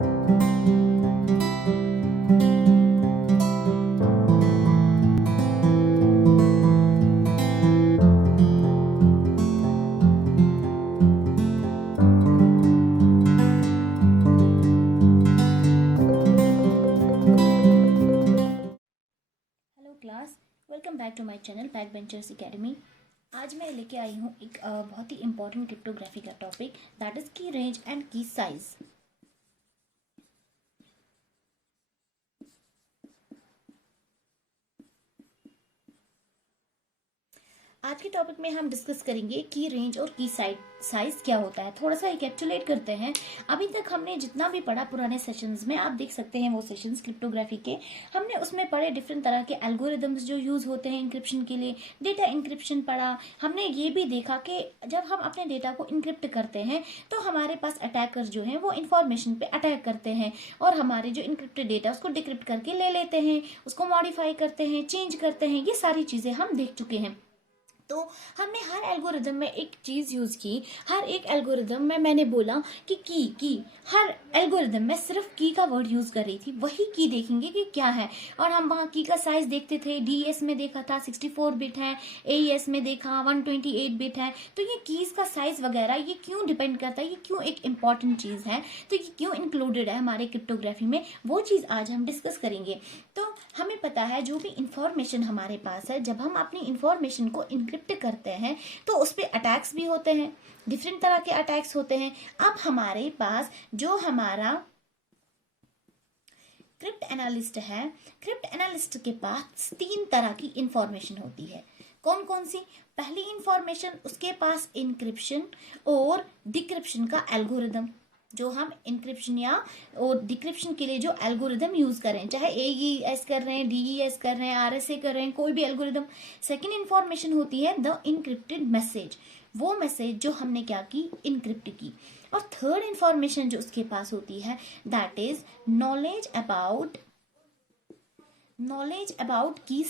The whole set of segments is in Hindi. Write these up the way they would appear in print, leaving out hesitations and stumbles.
Hello class, welcome back to my channel back benchers academy. आज मैं लेके आई हूँ एक बहुत ही इम्पोर्टेंट क्रिप्टोग्राफी का topic, that is key range and key size. आज के टॉपिक में हम डिस्कस करेंगे की रेंज और की साइज क्या होता है। थोड़ा सा रिकैप्चुलेट करते हैं। अभी तक हमने जितना भी पढ़ा पुराने सेशंस में, आप देख सकते हैं वो सेशंस क्रिप्टोग्राफी के, हमने उसमें पढ़े डिफरेंट तरह के एल्गोरिदम्स जो यूज होते हैं इंक्रिप्शन के लिए। डेटा इंक्रिप्शन पढ़ा। हमने ये भी देखा कि जब हम अपने डेटा को इंक्रिप्ट करते हैं तो हमारे पास अटैकर्स जो हैं वो इंफॉर्मेशन पे अटैक करते हैं और हमारे जो इंक्रिप्टेड डेटा उसको डिक्रिप्ट करके ले लेते हैं, उसको मॉडिफाई करते हैं, चेंज करते हैं। ये सारी चीजें हम देख चुके हैं। तो हमने हर एल्गोरिदम में एक चीज यूज की। हर एक एल्गोरिदम में मैंने बोला कि की हर एल्गोरिदम में सिर्फ की का वर्ड यूज कर रही थी, वही की देखेंगे कि क्या है। और हम वहाँ की का साइज देखते थे। डीएस में देखा था 64 बिट है, एईएस में देखा 128 बिट है। तो ये कीज का साइज वगैरह ये क्यों डिपेंड करता है, ये क्यों एक इम्पॉर्टेंट चीज है, तो ये क्यों इंक्लूडेड है हमारे क्रिप्टोग्राफी में, वो चीज आज हम डिस्कस करेंगे। तो हमें पता है जो भी इंफॉर्मेशन हमारे पास है, जब हम अपनी इंफॉर्मेशन को इंक्रिप्ट करते हैं तो उस पर अटैक्स भी होते हैं, डिफरेंट तरह के अटैक्स होते हैं। अब हमारे पास जो हमारा क्रिप्ट एनालिस्ट है, क्रिप्ट एनालिस्ट के पास 3 तरह की इंफॉर्मेशन होती है। कौन कौन सी? पहली इंफॉर्मेशन, उसके पास इंक्रिप्शन और डिक्रिप्शन का एल्गोरिदम, जो हम इंक्रिप्शन या और डिक्रिप्शन के लिए जो एल्गोरिदम यूज करें, चाहे एईएस कर रहे हैं, डीईएस कर रहे हैं, आरएसए कर रहे हैं, कोई भी एल्गोरिदम। सेकेंड इंफॉर्मेशन होती है द इनक्रिप्टेड मैसेज, वो मैसेज जो हमने क्या की, इनक्रिप्ट की। और थर्ड इंफॉर्मेशन जो उसके पास होती है दैट इज नॉलेज अबाउट की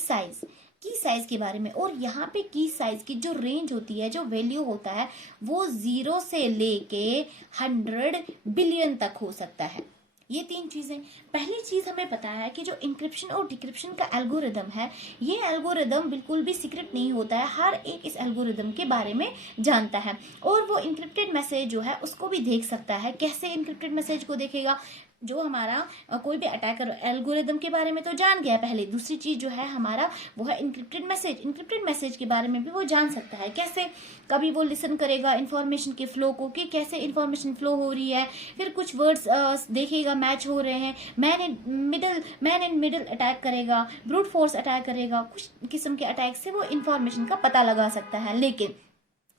साइज के बारे में। और यहाँ पे की साइज की जो रेंज होती है, जो वैल्यू होता है, वो 0 से लेके 100 बिलियन तक हो सकता है। ये 3 चीजें। पहली चीज हमें पता है कि जो इंक्रिप्शन और डिक्रिप्शन का एल्गोरिदम है, ये एल्गोरिदम बिल्कुल भी सीक्रेट नहीं होता है। हर एक इस एल्गोरिदम के बारे में जानता है और वो इंक्रिप्टेड मैसेज जो है उसको भी देख सकता है। कैसे इंक्रिप्टेड मैसेज को देखेगा? जो हमारा कोई भी अटैकर एल्गोरिदम के बारे में तो जान गया पहले। दूसरी चीज जो है हमारा वो है इंक्रिप्टेड मैसेज के बारे में भी वो जान सकता है। कैसे? कभी वो लिसन करेगा इंफॉर्मेशन के फ्लो को कि कैसे इंफॉर्मेशन फ्लो हो रही है, फिर कुछ वर्ड्स देखेगा मैच हो रहे हैं, मैन इन मिडल अटैक करेगा, ब्रूट फोर्स अटैक करेगा, कुछ किस्म के अटैक से वो इंफॉर्मेशन का पता लगा सकता है। लेकिन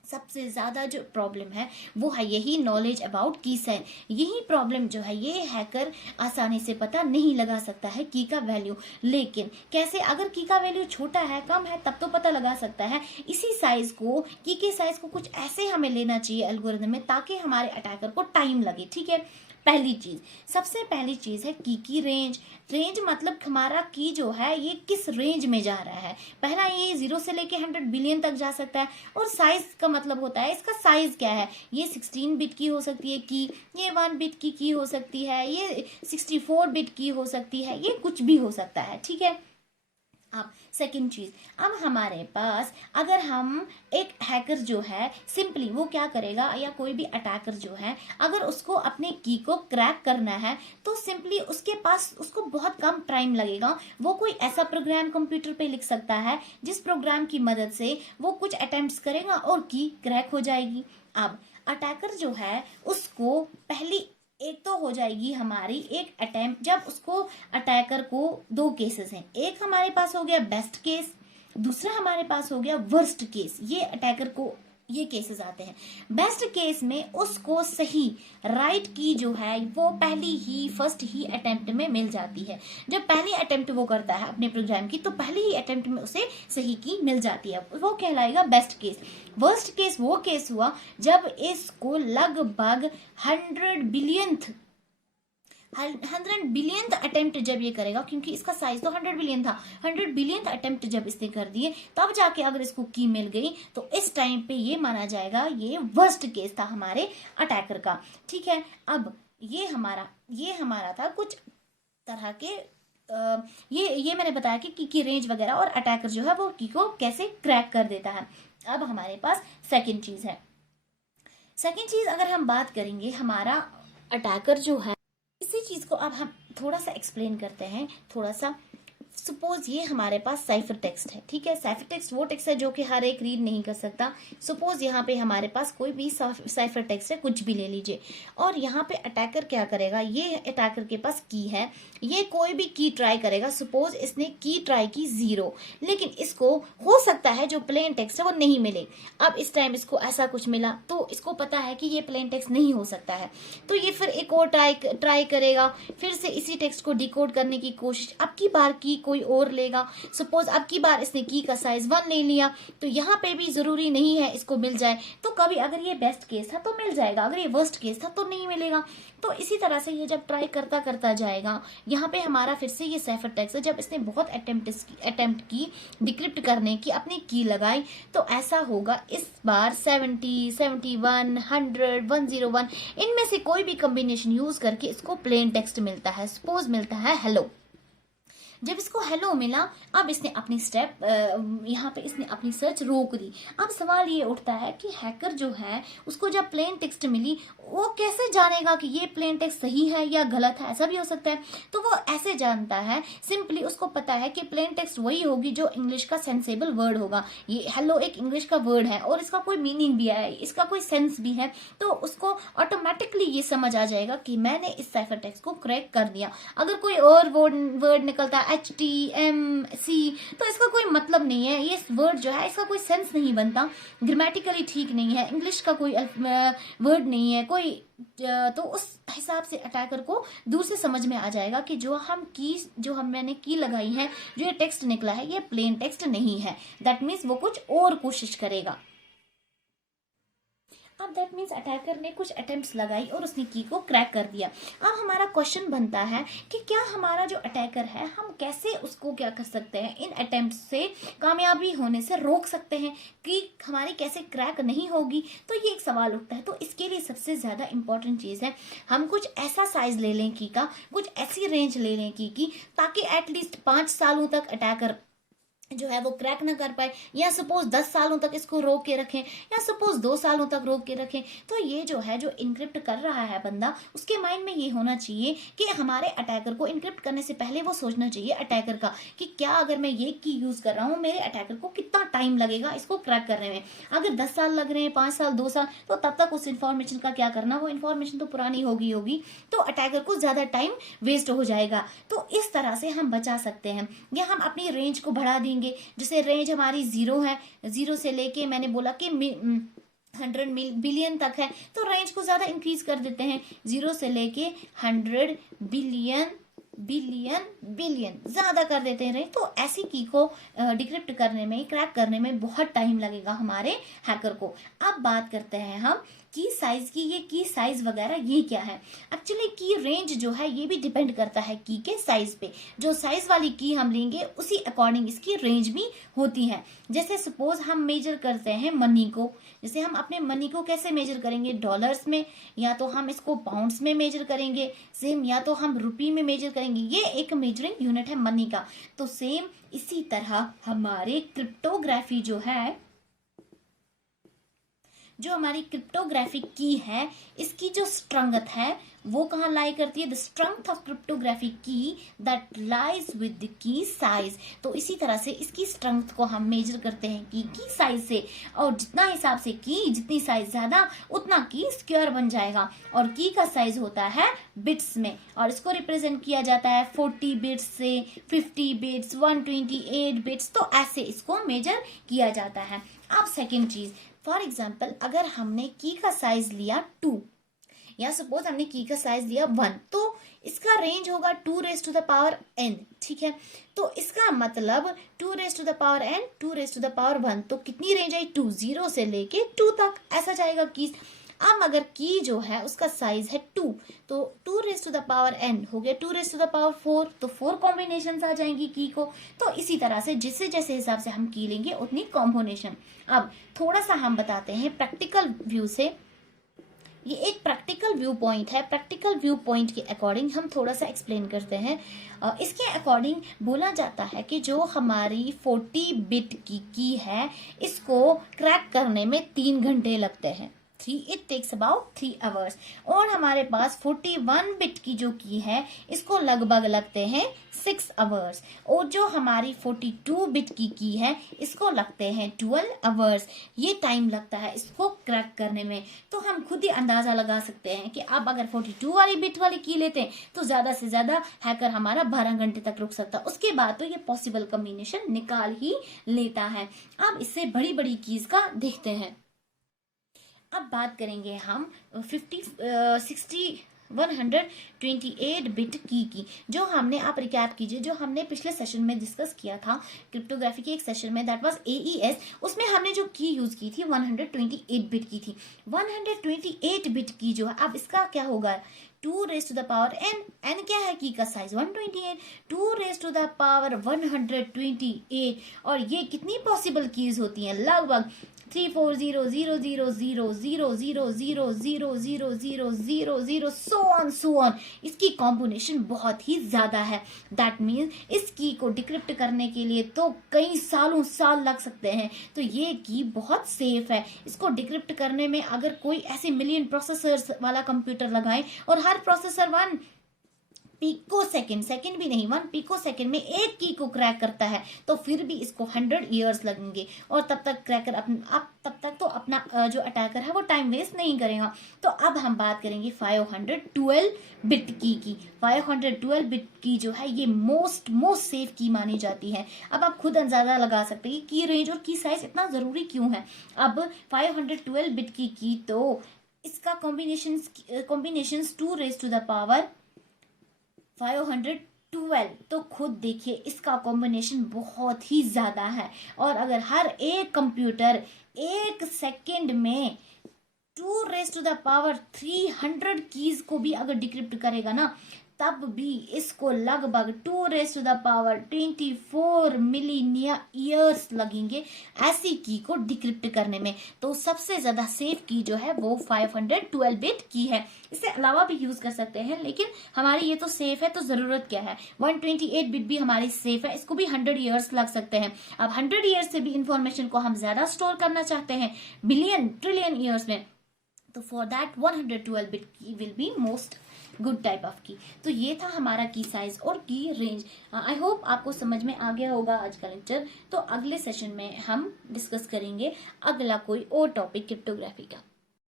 सबसे ज्यादा जो प्रॉब्लम है वो है यही नॉलेज अबाउट की साइज। यही प्रॉब्लम जो है, ये हैकर आसानी से पता नहीं लगा सकता है की का वैल्यू। लेकिन कैसे? अगर की का वैल्यू छोटा है, कम है, तब तो पता लगा सकता है। इसी साइज को, की के साइज को कुछ ऐसे हमें लेना चाहिए एल्गोरिथम में ताकि हमारे अटैकर को टाइम लगे। ठीक है, पहली चीज, सबसे पहली चीज है की रेंज। रेंज मतलब हमारा की जो है ये किस रेंज में जा रहा है। पहला, ये 0 से लेके 100 बिलियन तक जा सकता है। और साइज का मतलब होता है इसका साइज क्या है। ये 16 बिट की हो सकती है की, ये 1 बिट की हो सकती है, ये 64 बिट की हो सकती है, ये कुछ भी हो सकता है। ठीक है। अब सेकंड चीज, अब हमारे पास अगर हम एक हैकर जो है सिंपली वो क्या करेगा, या कोई भी अटैकर जो है, अगर उसको अपने की को क्रैक करना है तो सिंपली उसके पास उसको बहुत कम टाइम लगेगा। वो कोई ऐसा प्रोग्राम कंप्यूटर पे लिख सकता है जिस प्रोग्राम की मदद से वो कुछ अटेम्प्ट्स करेगा और की क्रैक हो जाएगी। अब अटैकर जो है उसको पहली एक तो हो जाएगी हमारी एक अटेम्प्ट, जब उसको अटैकर को 2 केसेस हैं। एक हमारे पास हो गया बेस्ट केस, दूसरा हमारे पास हो गया वर्स्ट केस। ये अटैकर को ये केसेस आते हैं। बेस्ट केस में उसको सही राइट की जो है वो फर्स्ट ही अटेम्प्ट में मिल जाती है। जब पहली अटेम्प्ट वो करता है अपने प्रोग्राम की तो पहले ही अटेम्प्ट में उसे सही की मिल जाती है, वो कहलाएगा बेस्ट केस। वर्स्ट केस वो केस हुआ जब इसको लगभग 100 बिलियन अटेम्प्ट जब ये करेगा, क्योंकि इसका साइज तो 100 बिलियन था, 100 बिलियन अटेम्प्ट जब इसने कर दिए तब जाके अगर इसको की मिल गई तो इस टाइम पे ये माना जाएगा ये वर्स्ट केस था हमारे अटैकर का। ठीक है। अब ये हमारा था कुछ तरह के ये मैंने बताया कि की रेंज वगैरह, और अटैकर जो है वो की को कैसे क्रैक कर देता है। अब हमारे पास सेकंड चीज है। सेकंड चीज अगर हम बात करेंगे, हमारा अटैकर जो है, इसी चीज को अब हम थोड़ा सा एक्सप्लेन करते हैं थोड़ा सा। सपोज ये हमारे पास साइफर टेक्स्ट है, ठीक है। साइफर टेक्स्ट वो टेक्स्ट है जो कि हर एक रीड नहीं कर सकता। सपोज यहाँ पे हमारे पास कोई भी साइफर टेक्स्ट है, कुछ भी ले लीजिए, और यहाँ पे अटैकर क्या करेगा, ये अटैकर के पास की है, ये कोई भी की ट्राई करेगा। सपोज इसने की ट्राई की 0, लेकिन इसको हो सकता है जो प्लेन टेक्स्ट है वो नहीं मिले। अब इस टाइम इसको ऐसा कुछ मिला, तो इसको पता है कि ये प्लेन टेक्स्ट नहीं हो सकता है, तो ये फिर एक और ट्राई करेगा, फिर से इसी टेक्स्ट को डिकोड करने की कोशिश। अब की बार की कोई और लेगा। सपोज अब की बार इसने की का साइज 1 ले लिया, तो यहाँ पे भी जरूरी नहीं है इसको मिल जाए। तो कभी अगर ये बेस्ट केस था तो मिल जाएगा, अगर ये वर्स्ट केस था तो नहीं मिलेगा। तो इसी तरह से ये जब ट्राई करता करता जाएगा, यहाँ पे हमारा फिर से ये साइफर टेक्स्ट है, जब इसने बहुत अटेम्प्ट की डिक्रिप्ट करने की, अपनी की लगाई, तो ऐसा होगा इस बार 70, 71, 100, 101 इनमें से कोई भी कॉम्बिनेशन यूज करके इसको प्लेन टेक्स्ट मिलता है। सपोज मिलता है हेलो। जब इसको हेलो मिला, अब इसने अपनी यहाँ पे इसने अपनी सर्च रोक दी। अब सवाल ये उठता है कि हैकर जो है उसको जब प्लेन टेक्स्ट मिली, वो कैसे जानेगा कि ये प्लेन टेक्स्ट सही है या गलत है, ऐसा भी हो सकता है। तो वो ऐसे जानता है, सिंपली उसको पता है कि प्लेन टेक्स्ट वही होगी जो इंग्लिश का सेंसेबल वर्ड होगा। ये हेलो एक इंग्लिश का वर्ड है और इसका कोई मीनिंग भी है, इसका कोई सेंस भी है, तो उसको ऑटोमेटिकली ये समझ आ जाएगा कि मैंने इस साइफर टेक्स्ट को क्रैक कर दिया। अगर कोई और वर्ड निकलता है HTMC, तो इसका कोई मतलब नहीं है, ये वर्ड जो है इसका कोई सेंस नहीं बनता, ग्रामेटिकली ठीक नहीं है, इंग्लिश का कोई वर्ड नहीं है कोई। तो उस हिसाब से अटैकर को दूर से समझ में आ जाएगा कि जो मैंने की लगाई है, जो ये टेक्स्ट निकला है, ये प्लेन टेक्स्ट नहीं है। दैट मीन्स वो कुछ और कोशिश करेगा। अब दैट मीन्स अटैकर ने कुछ अटेम्प्ट्स लगाई और उसने की को क्रैक कर दिया। अब हमारा क्वेश्चन बनता है कि क्या हमारा जो अटैकर है, हम कैसे उसको क्या कर सकते हैं, इन अटेम्प्ट्स से कामयाबी होने से रोक सकते हैं, कि हमारी कैसे क्रैक नहीं होगी। तो ये एक सवाल उठता है। तो इसके लिए सबसे ज्यादा इंपॉर्टेंट चीज है, हम कुछ ऐसा साइज ले लें की का, कुछ ऐसी रेंज ले लें की ताकि एटलीस्ट 5 सालों तक अटैकर जो है वो क्रैक ना कर पाए, या सपोज 10 सालों तक इसको रोक के रखें, या सपोज 2 सालों तक रोक के रखें। तो ये जो है, जो इनक्रिप्ट कर रहा है बंदा, उसके माइंड में ये होना चाहिए कि हमारे अटैकर को इनक्रिप्ट करने से पहले वो सोचना चाहिए अटैकर का, कि क्या अगर मैं ये की यूज कर रहा हूँ, मेरे अटैकर को कितना टाइम लगेगा इसको क्रैक करने में। अगर 10 साल लग रहे हैं, 5 साल, 2 साल, तो तब तक उस इन्फॉर्मेशन का क्या करना, वो इन्फॉर्मेशन तो पुरानी होगी, तो अटैकर को ज्यादा टाइम वेस्ट हो जाएगा। तो इस तरह से हम बचा सकते हैं, या हम अपनी रेंज को बढ़ा देंगे। जैसे रेंज हमारी 0 है, 0 से लेके मैंने बोला कि 100 बिलियन तक है, तो रेंज को ज्यादा इंक्रीज कर देते हैं, 0 से लेके 100 बिलियन ज्यादा कर देते हैं रेंज। तो ऐसी की को डिक्रिप्ट करने में, क्रैक करने में बहुत टाइम लगेगा हमारे हैकर को। अब बात करते हैं हम की साइज की। ये की साइज वगैरह ये क्या है, एक्चुअली की रेंज जो है ये भी डिपेंड करता है की के साइज पे। जो साइज वाली की हम लेंगे उसी अकॉर्डिंग इसकी रेंज भी होती है। जैसे सपोज हम मेजर करते हैं मनी को, जैसे हम अपने मनी को कैसे मेजर करेंगे, डॉलर्स में, या तो हम इसको पाउंड्स में मेजर करेंगे सेम, या तो हम रुपी में मेजर करेंगे। ये एक मेजरिंग यूनिट है मनी का। तो सेम इसी तरह हमारे क्रिप्टोग्राफी जो है, जो हमारी क्रिप्टोग्राफिक की है, इसकी जो स्ट्रेंथ है वो कहाँ लाई करती है, द स्ट्रेंथ ऑफ क्रिप्टोग्राफिक की that lies with the key size. तो इसी तरह से इसकी स्ट्रेंथ को हम मेजर करते हैं की साइज से, और जितना हिसाब से की, जितनी साइज ज्यादा उतना की स्क्वायर बन जाएगा। और की का साइज होता है बिट्स में, और इसको रिप्रेजेंट किया जाता है 40 बिट्स से, 50 बिट्स, 128 बिट्स। तो ऐसे इसको मेजर किया जाता है। अब सेकेंड चीज, फॉर एग्जाम्पल अगर हमने की का साइज लिया 2, या सपोज हमने की का साइज लिया 1, तो इसका रेंज होगा 2 raise to the power n, ठीक है। तो इसका मतलब 2 raise to the power n, 2 raise to the power 1, तो कितनी रेंज आई 2, 0 से लेके 2 तक, ऐसा जाएगा की। अब अगर की जो है उसका साइज है 2, तो 2 raise to the power n हो गया 2 रेज टू द पावर 4, तो 4 कॉम्बिनेशन आ जाएंगी की को। तो इसी तरह से जैसे हिसाब से हम की लेंगे उतनी कॉम्बिनेशन। अब थोड़ा सा हम बताते हैं प्रैक्टिकल व्यू से ये एक प्रैक्टिकल व्यू पॉइंट है। प्रैक्टिकल व्यू पॉइंट के अकॉर्डिंग हम थोड़ा सा एक्सप्लेन करते हैं। इसके अकॉर्डिंग बोला जाता है कि जो हमारी 40 बिट की है, इसको क्रैक करने में 3 घंटे लगते हैं। It takes about 3 hours. और हमारे पास 41 बिट की जो की है, इसको लगभग लगते हैं 6 आवर्स। और जो हमारी 42 बिट की है, इसको लगते हैं 12 आवर्स। ये टाइम लगता है इसको क्रैक करने में। तो हम खुद ही अंदाजा लगा सकते हैं कि अब अगर 42 वाली बिट वाली की लेते हैं तो ज्यादा से ज्यादा हैकर हमारा 12 घंटे तक रुक सकता है। उसके बाद तो ये पॉसिबल कॉम्बिनेशन निकाल ही लेता है। अब इससे बड़ी बड़ी कीज का देखते हैं। अब बात करेंगे हम 128 बिट की जो हमने, आप रिकैप कीजिए, जो हमने पिछले सेशन में डिस्कस किया था क्रिप्टोग्राफी के एक सेशन में, दैट वाज AES। उसमें हमने जो की यूज की थी 128 बिट की थी। 128 बिट की जो है, अब इसका क्या होगा, 2 raised to the power n क्या है की का size 128, 2 raised to the power 128। और ये कितनी पॉसिबल कीज होती हैं, लगभग 340000000000000 सो ऑन। इसकी कॉम्बिनेशन बहुत ही ज्यादा है। दैट मीन्स इस की को डिक्रिप्ट करने के लिए तो कई साल लग सकते हैं। तो ये की बहुत सेफ है। इसको डिक्रिप्ट करने में अगर कोई ऐसे मिलियन प्रोसेसर्स वाला कंप्यूटर लगाए और हर प्रोसेसर 1 पिको सेकंड भी नहीं, 1 पिको सेकंड में एक की को क्रैक करता है, तो फिर भी इसको 100 इयर्स लगेंगे। और तब तक क्रैकर तब तक तो अपना जो अटैकर है वो टाइम वेस्ट नहीं करेगा। तो अब हम बात करेंगे 512 बिट की 512 बिट की जो है ये मोस्ट सेफ की मानी जाती है। अब आप खुद अंदाजा लगा सकते हैं कि रेंज और की साइज इतना जरूरी क्यों है। अब 512 बिट की तो इसका combination 2 raised to the power 512, तो खुद देखिए इसका कॉम्बिनेशन बहुत ही ज्यादा है। और अगर हर एक कंप्यूटर 1 सेकेंड में 2 raised to the power 300 keys को भी अगर डिक्रिप्ट करेगा ना, तब भी इसको लगभग 2 raised to the power 24 million years लगेंगे ऐसी की को डिक्रिप्ट करने में। तो सबसे ज्यादा सेफ की जो है वो 512 बिट की है। इससे अलावा भी यूज कर सकते हैं, लेकिन हमारी ये तो सेफ है, तो जरूरत क्या है। 128 बिट भी हमारी सेफ है, इसको भी 100 इयर्स लग सकते हैं। अब 100 इयर्स से भी इंफॉर्मेशन को हम ज्यादा स्टोर करना चाहते हैं, बिलियन ट्रिलियन इयर्स में, तो फॉर दैट 112 बिट की will be most good type of की। तो ये था हमारा की साइज और की रेंज। आई होप आपको समझ में आ गया होगा आज का लेक्चर। तो अगले सेशन में हम डिस्कस करेंगे अगला कोई और टॉपिक क्रिप्टोग्राफी का।